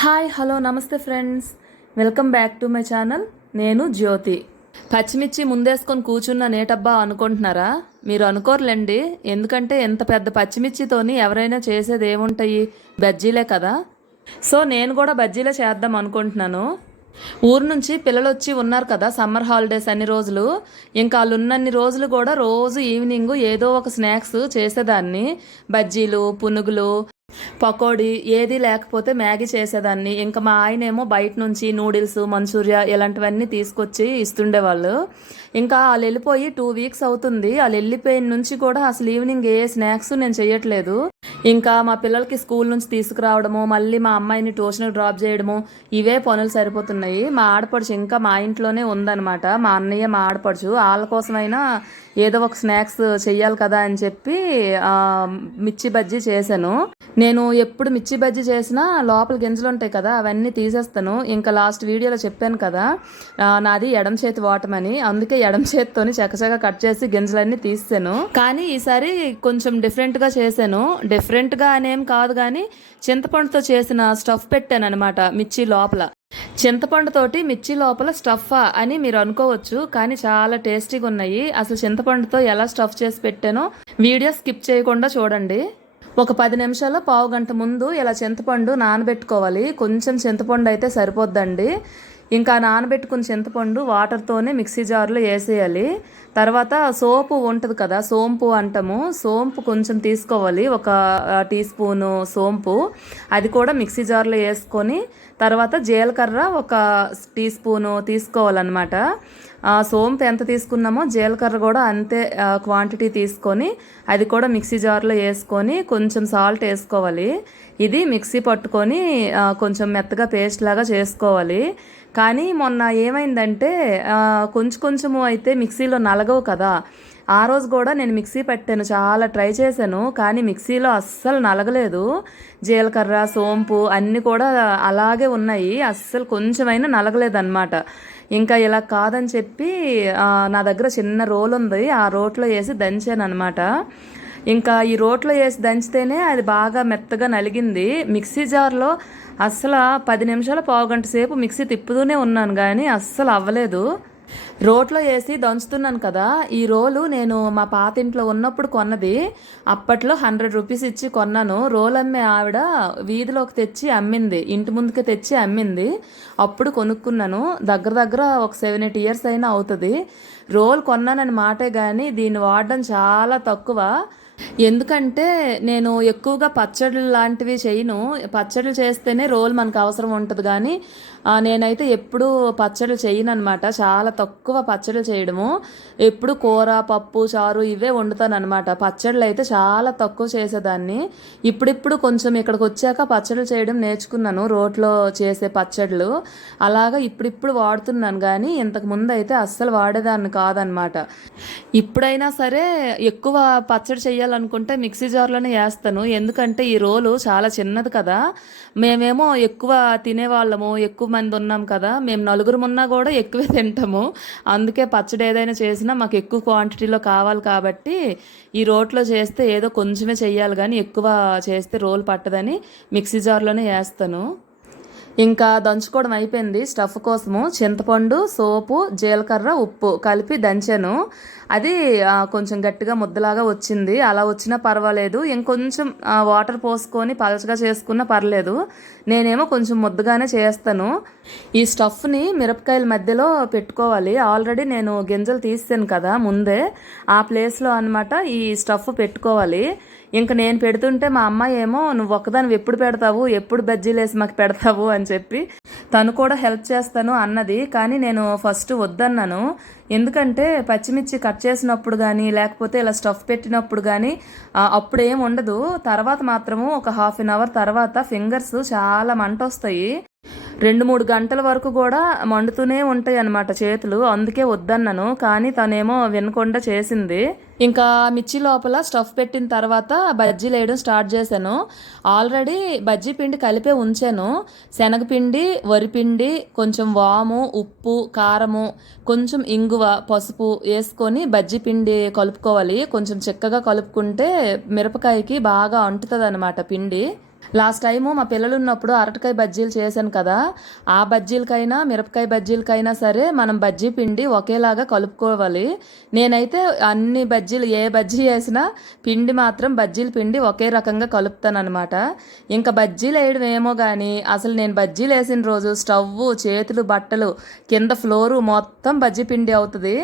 Hi hello నమస్తే friends. Welcome back to my channel. నేను జ్యోతి. పచ్చిమిర్చి ముందేసుకొని కూర్చున్న నేటబ్బా అనుకుంటున్నారా? మీరు అనుకోరులేండి. ఎందుకంటే ఎంత పెద్ద పచ్చిమిర్చితోని ఎవరైనా చేసేది ఏముంటాయి? బజ్జీలే కదా. సో నేను కూడా బజ్జీలే చేద్దాం అనుకుంటున్నాను. ఊరు నుంచి పిల్లలు వచ్చి ఉన్నారు కదా సమ్మర్ హాలిడేస్ అన్ని రోజులు. ఇంకా వాళ్ళు ఉన్నన్ని రోజులు కూడా రోజు ఈవినింగ్ ఏదో ఒక స్నాక్స్ చేసేదాన్ని. బజ్జీలు పునుగులు పకోడీ ఏది లేకపోతే మ్యాగీ చేసేదాన్ని. ఇంకా మా ఆయన ఏమో బయట నుంచి నూడిల్స్ మంచూరియా ఇలాంటివన్నీ తీసుకొచ్చి ఇస్తుండేవాళ్ళు. ఇంకా వాళ్ళు వెళ్ళిపోయి టూ వీక్స్ అవుతుంది. వాళ్ళు వెళ్ళిపోయిన నుంచి కూడా అసలు ఈవినింగ్ ఏ స్నాక్స్ నేను చేయట్లేదు. ఇంకా మా పిల్లలకి స్కూల్ నుంచి తీసుకురావడము మళ్ళీ మా అమ్మాయిని ట్యూషన్ డ్రాప్ చేయడము ఇవే పనులు సరిపోతున్నాయి. మా ఆడపడుచు ఇంకా మా ఇంట్లోనే ఉందన్నమాట. మా అన్నయ్య మా ఆడపడుచు వాళ్ళ కోసమైనా ఏదో ఒక స్నాక్స్ చెయ్యాలి కదా అని చెప్పి మిర్చి బజ్జీ చేశాను. నేను నేను ఎప్పుడు మిర్చి బజ్జీ చేసినా లోపల గింజలు ఉంటాయి కదా అవన్నీ తీసేస్తాను. ఇంకా లాస్ట్ వీడియోలో చెప్పాను కదా నాది ఎడం చేతి వాటమని అందుకే ఎడం చేతితోని చకచక కట్ చేసి గింజలన్నీ తీసాను కానీ ఈసారి కొంచెం డిఫరెంట్గా చేశాను. డిఫరెంట్గా అనేం కాదు కానీ చింతపండుతో చేసిన స్టఫ్ పెట్టాను అనమాట మిర్చి లోపల. చింతపండుతోటి మిర్చి లోపల స్టఫా అని మీరు అనుకోవచ్చు కానీ చాలా టేస్టీగా ఉన్నాయి. అసలు చింతపండుతో ఎలా స్టఫ్ చేసి పెట్టానో వీడియో స్కిప్ చేయకుండా చూడండి. ఒక పది నిమిషాలు పావు గంట ముందు ఇలా చింతపండు నానబెట్టుకోవాలి. కొంచెం చింతపండు అయితే సరిపోద్దండి. ఇంకా నానబెట్టుకున్న చింతపండు వాటర్తోనే మిక్సీ జార్లో వేసేయాలి. తర్వాత సోపు ఉంటుంది కదా సోంపు అంటాము. సోంపు కొంచెం తీసుకోవాలి. ఒక టీ స్పూను సోంపు. అది కూడా మిక్సీ జార్లో వేసుకొని తర్వాత జీలకర్ర ఒక టీ స్పూను తీసుకోవాలన్నమాట. సోంపు ఎంత తీసుకున్నామో జీలకర్ర కూడా అంతే క్వాంటిటీ తీసుకొని అది కూడా మిక్సీ జార్లో వేసుకొని కొంచెం సాల్ట్ వేసుకోవాలి. ఇది మిక్సీ పట్టుకొని కొంచెం మెత్తగా పేస్ట్ లాగా చేసుకోవాలి. కానీ మొన్న ఏమైందంటే కొంచెం కొంచెము అయితే మిక్సీలో నలగవు కదా. ఆ రోజు కూడా నేను మిక్సీ పెట్టాను చాలా ట్రై చేశాను కానీ మిక్సీలో అస్సలు నలగలేదు. జీలకర్ర సోంపు అన్నీ కూడా అలాగే ఉన్నాయి అస్సలు కొంచెమైనా నలగలేదన్నమాట. ఇంకా ఇలా కాదని చెప్పి నా దగ్గర చిన్న రోల్ ఉంది ఆ రోట్లో వేసి దంచాను అనమాట ఇంకా ఈ రోట్లో వేసి దంచితేనే అది బాగా మెత్తగా నలిగింది. మిక్సీ జార్లో అస్సలు పది నిమిషాలు పావు గంట సేపు మిక్సీ తిప్పుతూనే ఉన్నాను కానీ అస్సలు అవ్వలేదు. రోట్లో వేసి దంచుతున్నాను కదా ఈ రోలు నేను మా పాత ఇంట్లో ఉన్నప్పుడు కొన్నది. అప్పట్లో హండ్రెడ్ రూపీస్ ఇచ్చి కొన్నాను. రోల్ అమ్మే ఆవిడ వీధిలోకి తెచ్చి అమ్మింది. ఇంటి ముందుకే తెచ్చి అమ్మింది. అప్పుడు కొనుక్కున్నాను. దగ్గర దగ్గర ఒక సెవెన్ ఎయిట్ ఇయర్స్ అయినా అవుతుంది. రోల్ కొన్నానని మాటే కానీ దీన్ని వాడడం చాలా తక్కువ. ఎందుకంటే నేను ఎక్కువగా పచ్చళ్ళు లాంటివి చేయను. పచ్చళ్ళు చేస్తేనే రోల్ మనకు అవసరం ఉంటుంది కానీ నేనైతే ఎప్పుడు పచ్చళ్ళు చేయను అనమాట చాలా తక్కువ పచ్చళ్ళు చేయడము. ఎప్పుడు కూర పప్పు చారు ఇవే వండుతాను అనమాట పచ్చళ్ళు అయితే చాలా తక్కువ చేసేదాన్ని. ఇప్పుడిప్పుడు కొంచెం ఇక్కడికి వచ్చాక పచ్చళ్ళు చేయడం నేర్చుకున్నాను. రోట్లో చేసే పచ్చళ్ళు. అలాగా ఇప్పుడిప్పుడు వాడుతున్నాను. కానీ ఇంతకు ముందు అయితే అస్సలు వాడేదాన్ని కాదనమాట ఇప్పుడైనా సరే ఎక్కువ పచ్చడి చేయాలనుకుంటే మిక్సీ జార్లోనే వేస్తాను. ఎందుకంటే ఈ రోలు చాలా చిన్నది కదా. మేమేమో ఎక్కువ తినేవాళ్ళము. ఎక్కువ మంది ఉన్నాం కదా మేము నలుగురు ఉన్నా కూడా ఎక్కువే తింటాము. అందుకే పచ్చడి ఏదైనా చేసినా మాకు ఎక్కువ క్వాంటిటీలో కావాలి కాబట్టి ఈ రోట్లో చేస్తే ఏదో కొంచెమే చెయ్యాలి కానీ ఎక్కువ చేస్తే రోల్ పట్టదని మిక్సీ జార్లోనే వేస్తాను. ఇంకా దంచుకోవడం అయిపోయింది స్టఫ్ కోసము. చింతపండు సోపు జీలకర్ర ఉప్పు కలిపి దంచాను. అది కొంచెం గట్టిగా ముద్దలాగా వచ్చింది. అలా వచ్చినా పర్వాలేదు. ఇంకొంచెం వాటర్ పోసుకొని పలచగా చేసుకున్నా పర్లేదు. నేనేమో కొంచెం ముద్దగానే చేస్తాను. ఈ స్టఫ్ని మిరపకాయల మధ్యలో పెట్టుకోవాలి. ఆల్రెడీ నేను గింజలు తీసాను కదా ముందే. ఆ ప్లేస్లో అన్నమాట ఈ స్టఫ్ పెట్టుకోవాలి. ఇంక నేను పెడుతుంటే మా అమ్మ ఏమో నువ్వు ఒక్కదాన్ని ఎప్పుడు పెడతావు? ఎప్పుడు బజ్జీలు వేసి మాకు పెడతావు? అని చెప్పి తను కూడా హెల్ప్ చేస్తాను అన్నది. కానీ నేను ఫస్ట్ వద్దన్నాను. ఎందుకంటే పచ్చిమిర్చి కట్ చేసినప్పుడు కానీ లేకపోతే ఇలా స్టఫ్ పెట్టినప్పుడు కానీ అప్పుడు ఏం ఉండదు. తర్వాత మాత్రము ఒక హాఫ్ అన్ అవర్ తర్వాత ఫింగర్స్ చాలా మంట వస్తాయి. రెండు మూడు గంటల వరకు కూడా మండుతూనే ఉంటాయి అన్నమాట చేతులు. అందుకే వద్దన్నాను. కానీ తనేమో వినకుండా చేసింది. ఇంకా మిర్చి లోపల స్టఫ్ పెట్టిన తర్వాత బజ్జీలు వేయడం స్టార్ట్ చేశాను. ఆల్రెడీ బజ్జీ పిండి కలిపే ఉంచాను. శనగపిండి వరిపిండి కొంచెం వాము ఉప్పు కారము కొంచెం ఇంగువ పసుపు వేసుకొని బజ్జీ పిండి కలుపుకోవాలి. కొంచెం చిక్కగా కలుపుకుంటే మిరపకాయకి బాగా అంటుతుంది పిండి. లాస్ట్ టైము మా పిల్లలు ఉన్నప్పుడు అరటికాయ బజ్జీలు చేశాను కదా ఆ బజ్జీలకైనా మిరపకాయ బజ్జీలకైనా సరే మనం బజ్జీ పిండి ఒకేలాగా కలుపుకోవాలి. నేనైతే అన్ని బజ్జీలు ఏ బజ్జీ వేసినా పిండి మాత్రం బజ్జీల పిండి ఒకే రకంగా కలుపుతాను అనమాట ఇంకా బజ్జీలు వేయడం ఏమో కానీ అసలు నేను బజ్జీలు వేసిన రోజు స్టవ్ చేతులు బట్టలు కింద ఫ్లోరు మొత్తం బజ్జీ పిండి అవుతుంది.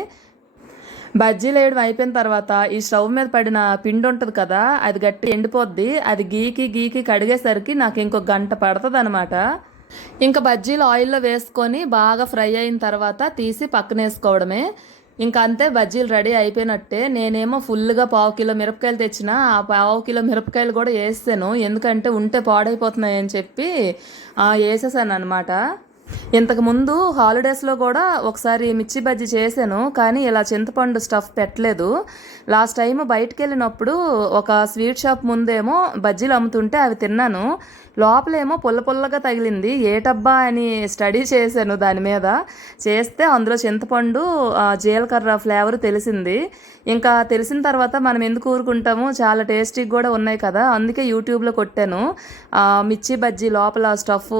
బజ్జీలు వేయడం అయిపోయిన తర్వాత ఈ స్టవ్ మీద పడిన పిండి ఉంటుంది కదా అది గట్టి ఎండిపోద్ది. అది గీకి గీకి కడిగేసరికి నాకు ఇంకొక గంట పడుతుంది అనమాట ఇంకా బజ్జీలు ఆయిల్లో వేసుకొని బాగా ఫ్రై అయిన తర్వాత తీసి పక్కన వేసుకోవడమే ఇంకా అంతే బజ్జీలు రెడీ అయిపోయినట్టే. నేనేమో ఫుల్గా పావు కిలో మిరపకాయలు తెచ్చిన ఆ పావు కిలో మిరపకాయలు కూడా వేసాను ఎందుకంటే ఉంటే పాడైపోతున్నాయని చెప్పి వేసేసాను అనమాట ఇంతకుముందు హాలిడేస్లో కూడా ఒకసారి మిర్చి బజ్జీ చేశాను కానీ ఇలా చింతపండు స్టఫ్ పెట్టలేదు. లాస్ట్ టైం బయటకు వెళ్ళినప్పుడు ఒక స్వీట్ షాప్ ముందేమో బజ్జీలు అమ్ముతుంటే అవి తిన్నాను. లోపలేమో పుల్ల పుల్లగా తగిలింది. ఏటబ్బా అని స్టడీ చేశాను దాని మీద. చేస్తే అందులో చింతపండు జీలకర్ర ఫ్లేవర్ తెలిసింది. ఇంకా తెలిసిన తర్వాత మనం ఎందుకు ఊరుకుంటాము? చాలా టేస్టీగా కూడా ఉన్నాయి కదా. అందుకే యూట్యూబ్లో కొట్టాను. మిర్చి బజ్జీ లోపల స్టఫ్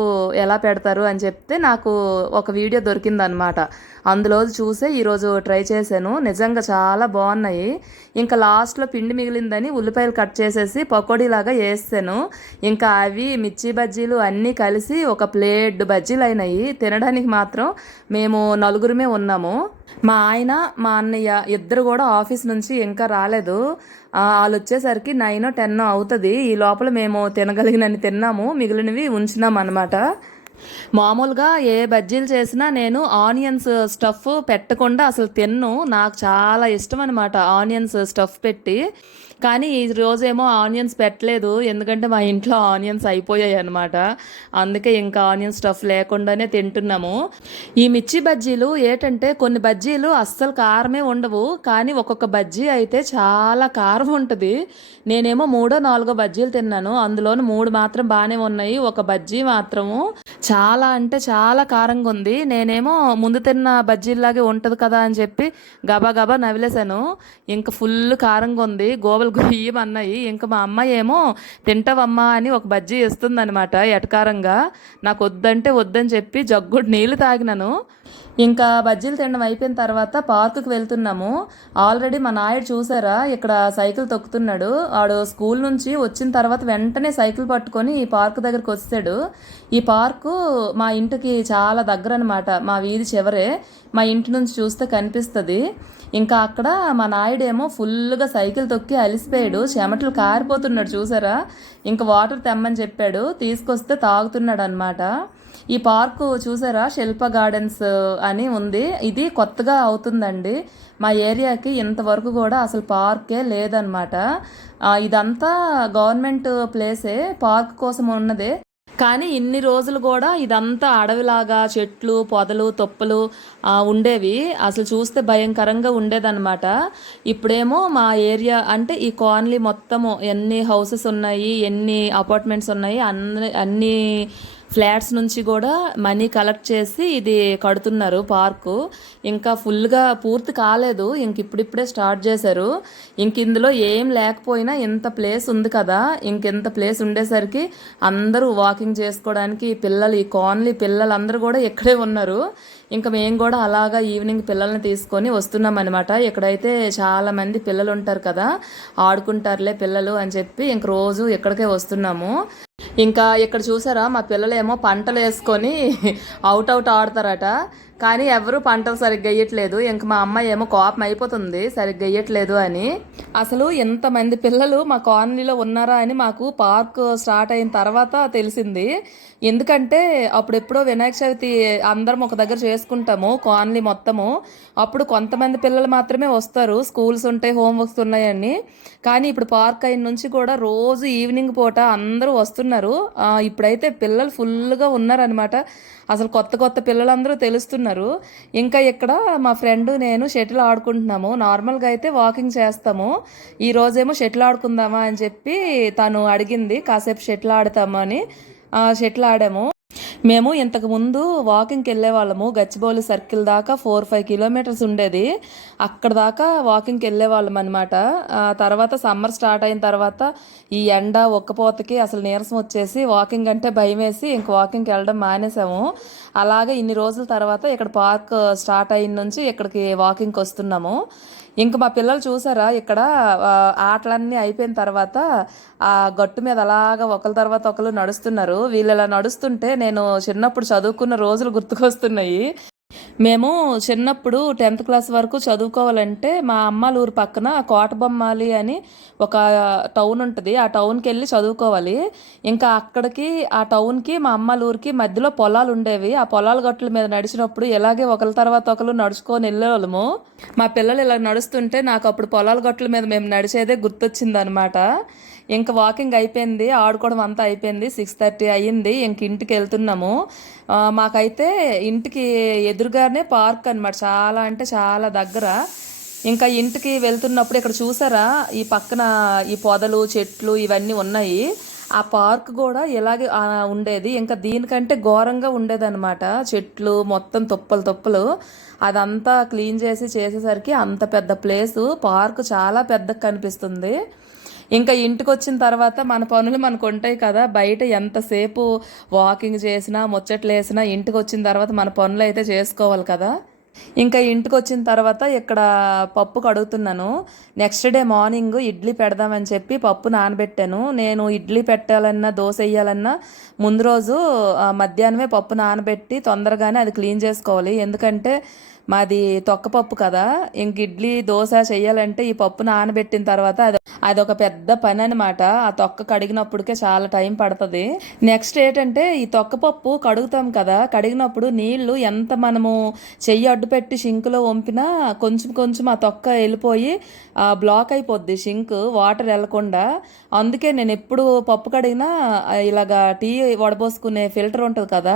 ఎలా పెడతారు అని చెప్తే నాకు ఒక వీడియో దొరికిందనమాట. అందులో చూసే ఈరోజు ట్రై చేశాను. నిజంగా చాలా బాగున్నాయి. ఇంకా లాస్ట్లో పిండి మిగిలిందని ఉల్లిపాయలు కట్ చేసేసి పకోడీలాగా వేసాను ఇంకా అవి మిర్చి బజ్జీలు అన్నీ కలిసి ఒక ప్లేట్ బజ్జీలు అయినాయి తినడానికి మాత్రం మేము నలుగురమే ఉన్నాము. మా ఆయన మా అన్నయ్య ఇద్దరు కూడా ఆఫీస్ నుంచి ఇంకా రాలేదు. వాళ్ళు వచ్చేసరికి నైన్ టెన్ అవుతుంది. ఈ లోపల మేము తినగలిగినన్ని తిన్నాము. మిగిలినవి ఉంచినాం అనమాట మామూలుగా ఏ బజ్జీలు చేసినా నేను ఆనియన్స్ స్టఫ్ పెట్టకుండా అసలు తిన్ను. నాకు చాలా ఇష్టం అనమాట ఆనియన్స్ స్టఫ్ పెట్టి. కానీ ఈ రోజేమో ఆనియన్స్ పెట్టలేదు. ఎందుకంటే మా ఇంట్లో ఆనియన్స్ అయిపోయాయి అనమాట అందుకే ఇంకా ఆనియన్ స్టఫ్ లేకుండానే తింటున్నాము. ఈ మిర్చి బజ్జీలు ఏంటంటే కొన్ని బజ్జీలు అస్సలు కారమే ఉండవు. కానీ ఒక్కొక్క బజ్జీ అయితే చాలా కారం ఉంటుంది. నేనేమో మూడో నాలుగో బజ్జీలు తిన్నాను. అందులోనూ మూడు మాత్రం బాగానే ఉన్నాయి. ఒక బజ్జీ మాత్రము చాలా అంటే చాలా కారంగా ఉంది. నేనేమో ముందు తిన్న బజ్జీలాగే ఉంటుంది కదా అని చెప్పి గబా గబా నవిలేశాను ఇంకా ఫుల్ కారంగా ఉంది. గోబలు గొయ్యం అన్నాయి. ఇంకా మా అమ్మ ఏమో తింటావమ్మా అని ఒక బజ్జీ ఇస్తుందనమాట ఎటకారంగా. నాకు వద్దంటే వద్దని చెప్పి జగ్గుడు నీళ్ళు తాగినాను. ఇంకా బజ్జీలు తినడం అయిపోయిన తర్వాత పార్కుకి వెళ్తున్నాము. ఆల్రెడీ మా నాయుడు చూసారా? ఇక్కడ సైకిల్ తొక్కుతున్నాడు. వాడు స్కూల్ నుంచి వచ్చిన తర్వాత వెంటనే సైకిల్ పట్టుకొని ఈ పార్క్ దగ్గరికి వస్తాడు ఈ పార్కు మా ఇంటికి చాలా దగ్గర అనమాట మా వీధి చివరే. మా ఇంటి నుంచి చూస్తే కనిపిస్తుంది. ఇంకా అక్కడ మా నాయుడేమో ఫుల్గా సైకిల్ తొక్కి అలిసిపోయాడు. చెమటలు కారిపోతున్నాడు చూసారా? ఇంకా వాటర్ తెమ్మని చెప్పాడు. తీసుకొస్తే తాగుతున్నాడు అనమాట ఈ పార్కు చూసారా? శిల్ప గార్డెన్స్ అని ఉంది. ఇది కొత్తగా అవుతుందండి. మా ఏరియాకి ఇంతవరకు కూడా అసలు పార్కే లేదనమాట ఇదంతా గవర్నమెంట్ ప్లేసే పార్క్ కోసం ఉన్నదే. కానీ ఇన్ని రోజులు కూడా ఇదంతా అడవిలాగా చెట్లు పొదలు తొప్పలు ఉండేవి. అసలు చూస్తే భయంకరంగా ఉండేదన్నమాట. ఇప్పుడేమో మా ఏరియా అంటే ఈ కాలనీ మొత్తము ఎన్ని హౌసెస్ ఉన్నాయి ఎన్ని అపార్ట్మెంట్స్ ఉన్నాయి అన్ని అన్ని ఫ్లాట్స్ నుంచి కూడా మనీ కలెక్ట్ చేసి ఇది కడుతున్నారు పార్కు. ఇంకా ఫుల్గా పూర్తి కాలేదు. ఇంక ఇప్పుడిప్పుడే స్టార్ట్ చేశారు. ఇంక ఇందులో ఏం లేకపోయినా ఇంత ప్లేస్ ఉంది కదా. ఇంకెంత ప్లేస్ ఉండేసరికి అందరూ వాకింగ్ చేసుకోవడానికి పిల్లలు ఈ కాలనీ పిల్లలందరూ కూడా ఇక్కడే ఉన్నారు. ఇంకా మేము కూడా అలాగా ఈవినింగ్ పిల్లల్ని తీసుకొని వస్తున్నాం అనమాట ఇక్కడైతే చాలా మంది పిల్లలు ఉంటారు కదా ఆడుకుంటారులే పిల్లలు అని చెప్పి ఇంక రోజు ఇక్కడికే వస్తున్నాము. ఇంకా ఇక్కడ చూసారా మా పిల్లలేమో పంటలు వేసుకొని అవుట్ అవుట్ ఆడతారట. కానీ ఎవరు పంటలు సరిగ్గా వేయట్లేదు. ఇంక మా అమ్మాయి ఏమో కోపం అయిపోతుంది సరిగ్గా వేయట్లేదు అని. అసలు ఎంతమంది పిల్లలు మా కాలనీలో ఉన్నారా అని మాకు పార్క్ స్టార్ట్ అయిన తర్వాత తెలిసింది. ఎందుకంటే అప్పుడెప్పుడో వినాయక చవితి అందరం ఒక దగ్గర చేసుకుంటాము కాలనీ మొత్తము. అప్పుడు కొంతమంది పిల్లలు మాత్రమే వస్తారు స్కూల్స్ ఉంటాయి హోంవర్క్స్ ఉన్నాయని. కానీ ఇప్పుడు పార్క్ అయిన నుంచి కూడా రోజు ఈవినింగ్ పూట అందరూ వస్తున్నారు. ఇప్పుడైతే పిల్లలు ఫుల్గా ఉన్నారనమాట అసలు కొత్త కొత్త పిల్లలందరూ తెలుస్తున్నారు. ఇంకా ఇక్కడ మా ఫ్రెండ్ నేను షటిల్ ఆడుకుంటున్నాము. నార్మల్గా అయితే వాకింగ్ చేస్తాము. ఈ రోజేమో షటిల్ ఆడుకుందామా అని చెప్పి తను అడిగింది కాసేపు షటిల్ ఆడతామని షటిల్ ఆడాము. మేము ఇంతకు ముందు వాకింగ్కి వెళ్ళే వాళ్ళము. గచ్చిబౌలి సర్కిల్ దాకా ఫోర్ ఫైవ్ కిలోమీటర్స్ ఉండేది. అక్కడ దాకా వాకింగ్కి వెళ్ళే వాళ్ళం అనమాట తర్వాత సమ్మర్ స్టార్ట్ అయిన తర్వాత ఈ ఎండ ఒక్కపోతకి అసలు నీరసం వచ్చేసి వాకింగ్ అంటే భయం వేసి ఇంక వాకింగ్కి వెళ్ళడం మానేసాము. అలాగే ఇన్ని రోజుల తర్వాత ఇక్కడ పార్క్ స్టార్ట్ అయిన నుంచి ఇక్కడికి వాకింగ్కి వస్తున్నాము. ఇంక మా పిల్లలు చూసారా? ఇక్కడ ఆటలన్నీ అయిపోయిన తర్వాత ఆ గట్టు మీద అలాగా ఒకరి తర్వాత ఒకరు నడుస్తున్నారు. వీళ్ళు ఇలా నడుస్తుంటే నేను చిన్నప్పుడు చదువుకున్న రోజులు గుర్తుకొస్తున్నాయి. మేము చిన్నప్పుడు టెన్త్ క్లాస్ వరకు చదువుకోవాలంటే మా అమ్మాల ఊరు పక్కన కోటబొమ్మాలి అని ఒక టౌన్ ఉంటుంది. ఆ టౌన్కి వెళ్ళి చదువుకోవాలి. ఇంకా అక్కడికి ఆ టౌన్కి మా అమ్మాల ఊరికి మధ్యలో పొలాలు ఉండేవి. ఆ పొలాల గట్ల మీద నడిచినప్పుడు ఇలాగే ఒకరి తర్వాత ఒకరు నడుచుకొని వెళ్ళేవాళ్ళము. మా పిల్లలు ఇలా నడుస్తుంటే నాకు అప్పుడు పొలాల గట్ల మీద మేము నడిచేదే గుర్తొచ్చింది అనమాట ఇంకా వాకింగ్ అయిపోయింది ఆడుకోవడం అంతా అయిపోయింది సిక్స్ థర్టీ అయ్యింది ఇంక ఇంటికి వెళ్తున్నాము. మాకైతే ఇంటికి ఎదురుగానే పార్క్ అనమాట చాలా అంటే చాలా దగ్గర. ఇంకా ఇంటికి వెళ్తున్నప్పుడు ఇక్కడ చూసారా? ఈ పక్కన ఈ పొదలు చెట్లు ఇవన్నీ ఉన్నాయి. ఆ పార్క్ కూడా ఇలాగే ఉండేది. ఇంకా దీనికంటే ఘోరంగా ఉండేదన్నమాట. చెట్లు మొత్తం తుప్పలు తుప్పలు. అదంతా క్లీన్ చేసి చేసేసరికి అంత పెద్ద ప్లేసు పార్క్ చాలా పెద్దగా కనిపిస్తుంది. ఇంకా ఇంటికి వచ్చిన తర్వాత మన పనులు మనకు ఉంటాయి కదా. బయట ఎంతసేపు వాకింగ్ చేసినా ముచ్చట్లు వేసినా ఇంటికి వచ్చిన తర్వాత మన పనులు అయితే చేసుకోవాలి కదా. ఇంకా ఇంటికి వచ్చిన తర్వాత ఇక్కడ పప్పు కడుగుతున్నాను. నెక్స్ట్ డే మార్నింగ్ ఇడ్లీ పెడదామని చెప్పి పప్పు నానబెట్టాను. నేను ఇడ్లీ పెట్టాలన్నా దోశ వేయాలన్నా ముందు రోజు మధ్యాహ్నమే పప్పు నానబెట్టి తొందరగానే అది క్లీన్ చేసుకోవాలి. ఎందుకంటే మాది తొక్కపప్పు కదా. ఇంక ఇడ్లీ దోశ చేయాలంటే ఈ పప్పు నానబెట్టిన తర్వాత అది అది ఒక పెద్ద పని అనమాట ఆ తొక్క కడిగినప్పటికే చాలా టైం పడుతుంది. నెక్స్ట్ ఏంటంటే ఈ తొక్కపప్పు కడుగుతాం కదా. కడిగినప్పుడు నీళ్ళు ఎంత మనము చెయ్యి అడ్డు పెట్టి షింక్లో వంపినా కొంచెం కొంచెం ఆ తొక్క వెళ్ళిపోయి బ్లాక్ అయిపోద్ది షింక్ వాటర్ వెళ్ళకుండా అందుకే నేను ఎప్పుడు పప్పు కడిగినా ఇలాగా టీ వడబోసుకునే ఫిల్టర్ ఉంటుంది కదా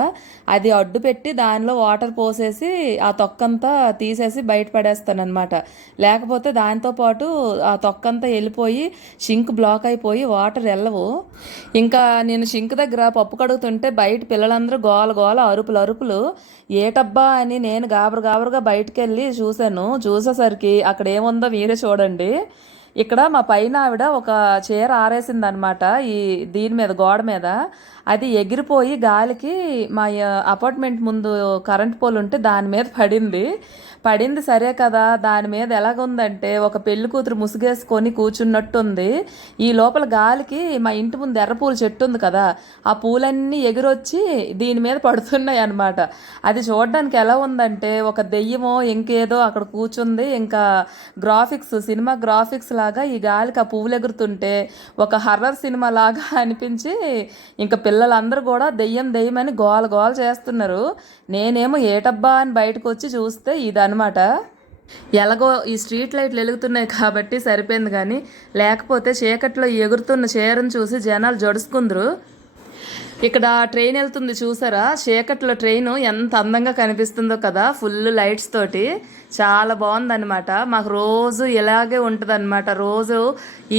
అది అడ్డు పెట్టి దానిలో వాటర్ పోసేసి ఆ తొక్కంతా అంతా తీసేసి బయట అనమాట లేకపోతే దాంతో పాటు ఆ తొక్కంతా వెళ్ళిపోయి షింక్ బ్లాక్ అయిపోయి వాటర్ వెళ్ళవు. ఇంకా నేను షింక్ దగ్గర పప్పు కడుగుతుంటే బయట పిల్లలందరూ గోల గోల అరుపులు అరుపులు ఏటబ్బా అని నేను గాబరు గాబరుగా బయటకు వెళ్ళి చూశాను. చూసేసరికి అక్కడ ఏముందో మీరే చూడండి. ఇక్కడ మా పైన ఆవిడ ఒక చీర ఆరేసింది అనమాట ఈ దీని మీద గోడ మీద. అది ఎగిరిపోయి గాలికి మా అపార్ట్మెంట్ ముందు కరెంట్ పోల్ ఉంటే దాని మీద పడింది. పడింది సరే కదా దాని మీద ఎలాగుందంటే ఒక పెళ్ళి కూతురు ముసుగేసుకొని కూర్చున్నట్టుంది. ఈ లోపల గాలికి మా ఇంటి ముందు ఎర్ర పూల చెట్టు ఉంది కదా ఆ పూలన్నీ ఎగిరొచ్చి దీని మీద పడుతున్నాయి అన్నమాట. అది చూడడానికి ఎలా ఉందంటే ఒక దెయ్యమో ఇంకేదో అక్కడ కూర్చుంది. ఇంకా గ్రాఫిక్స్ సినిమా గ్రాఫిక్స్ లాగా ఈ గాలికి ఆ పువ్వులు ఎగురుతుంటే ఒక హర్రర్ సినిమా లాగా అనిపించి ఇంకా పిల్ల పిల్లలందరూ కూడా దెయ్యం దెయ్యమని గోల గోల చేస్తున్నారు. నేనేమో ఏటబ్బా అని బయటకు వచ్చి చూస్తే ఇదనమాట ఎలాగో ఈ స్ట్రీట్ లైట్లు వెలుగుతున్నాయి కాబట్టి సరిపోయింది కానీ లేకపోతే చీకట్లో ఎగురుతున్న చీరను చూసి జనాలు జడుసుకుందరు. ఇక్కడ ట్రైన్ వెళ్తుంది చూసారా? చీకట్లో ట్రైన్ ఎంత అందంగా కనిపిస్తుందో కదా ఫుల్ లైట్స్ తోటి. చాలా బాగుందన్నమాట. మాకు రోజు ఇలాగే ఉంటుంది రోజు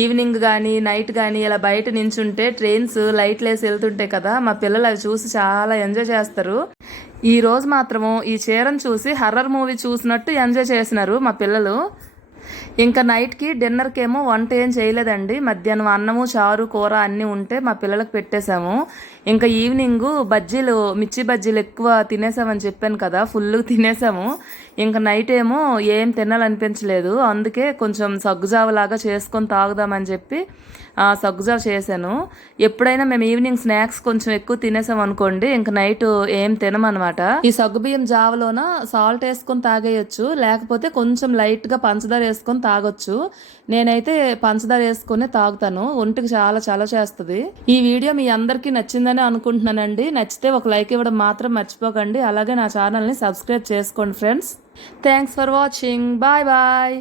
ఈవినింగ్ కానీ నైట్ కానీ ఇలా బయట నించుంటే ట్రైన్స్ లైట్లు వేసి వెళ్తుంటాయి కదా మా పిల్లలు అవి చూసి చాలా ఎంజాయ్ చేస్తారు. ఈ రోజు మాత్రము ఈ చీరను చూసి హర్రర్ మూవీ చూసినట్టు ఎంజాయ్ చేసినారు మా పిల్లలు. ఇంకా నైట్కి డిన్నర్కి ఏమో వంట ఏం చేయలేదండి. మధ్యాహ్నం అన్నము చారు కూర అన్నీ ఉంటే మా పిల్లలకు పెట్టేశాము. ఇంకా ఈవినింగ్ బజ్జీలు మిర్చి బజ్జీలు ఎక్కువ తినేసామని చెప్పాను కదా ఫుల్ తినేసాము. ఇంకా నైట్ ఏమో ఏం తినాలనిపించలేదు అందుకే కొంచెం సగ్గుజావలాగా చేసుకొని తాగుదామని చెప్పి ఆ, చేశాను. ఎప్పుడైనా మేము ఈవినింగ్ స్నాక్స్ కొంచెం ఎక్కువ తినేసాం అనుకోండి ఇంకా నైట్ ఏం తినమనమాట. ఈ సగ్గుబియ్యం జావలోన సాల్ట్ వేసుకొని తాగేయచ్చు లేకపోతే కొంచెం లైట్గా పంచదార వేసుకొని తాగొచ్చు. నేనైతే పంచదార వేసుకొని తాగుతాను ఒంటికి చాలా చాలా చేస్తుంది. ఈ వీడియో మీ అందరికీ నచ్చిందని అనుకుంటున్నానండి. నచ్చితే ఒక లైక్ ఇవ్వడం మాత్రం మర్చిపోకండి. అలాగే నా ఛానల్ని సబ్స్క్రైబ్ చేసుకోండి friends thanks for watching bye bye